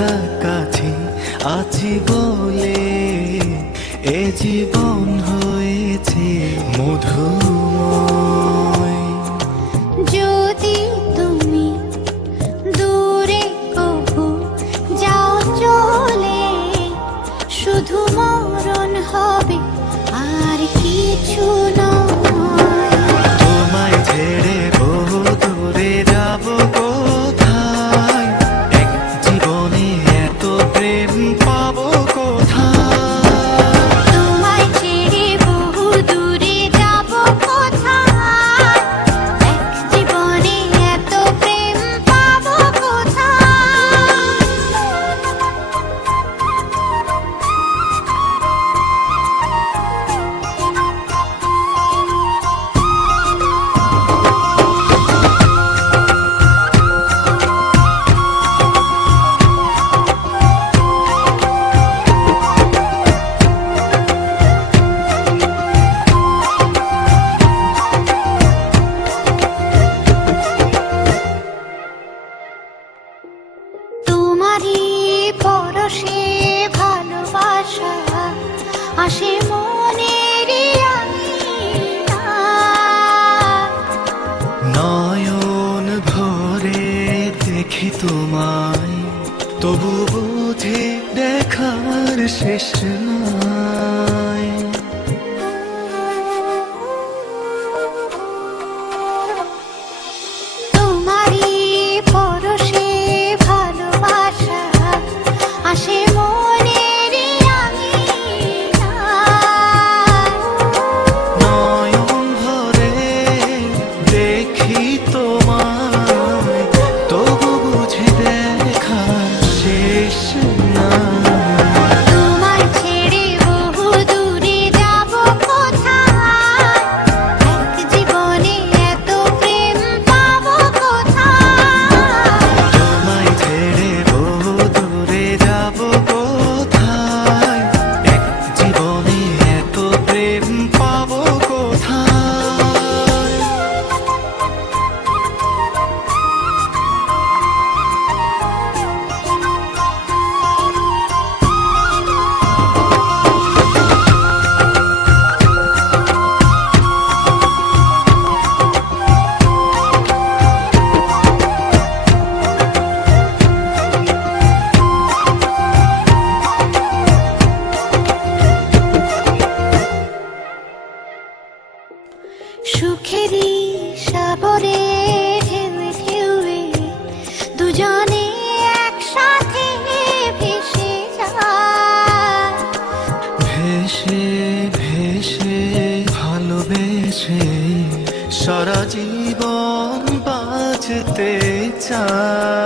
কাছাকাছি আছি বলে এ জীবন হয়েছে মধুময়। যদি তুমি দূরে কবু যাও চলে, শুধু মরণ হবে আর কিছু নয়। তোমায় ছেড়ে বহু দূরে যাব কোথায়, এক জীবনে এত প্রেম পাবো কোথায়। তোমায় ছেড়ে বহু দূরে যাব কোথায়, এক জীবনে এত প্রেম পাবো কোথায়। তোমারই পরশে ভালোবাসা আসে মনের আঙিনায়। নয়ন ভরে দেখি তোমায়, তবু বুঝি দেখার শেষ নাই। তোমারই পরশে ভালোবাসা আসে মনের আঙিনায়। নয়ন ভরে দেখি তোমায়, তবু বুঝি দেখার শেষ নাই। তোমায় ছেড়ে বহু দূরে যাব কোথায়, এক জীবনে এত প্রেম পাবো কোথায়। তোমায় ছেড়ে বহু দূরে যাব কোথায়, এক জীবনে এত প্রেম পাবো কোথায়। সুখেরই সাগরে ঢেউে ঢেউে দুজনে একসাথে ভেসে যায়। ভেসে ভেসে ভালোবেসে সারা জীবন বাঁচতে চাই।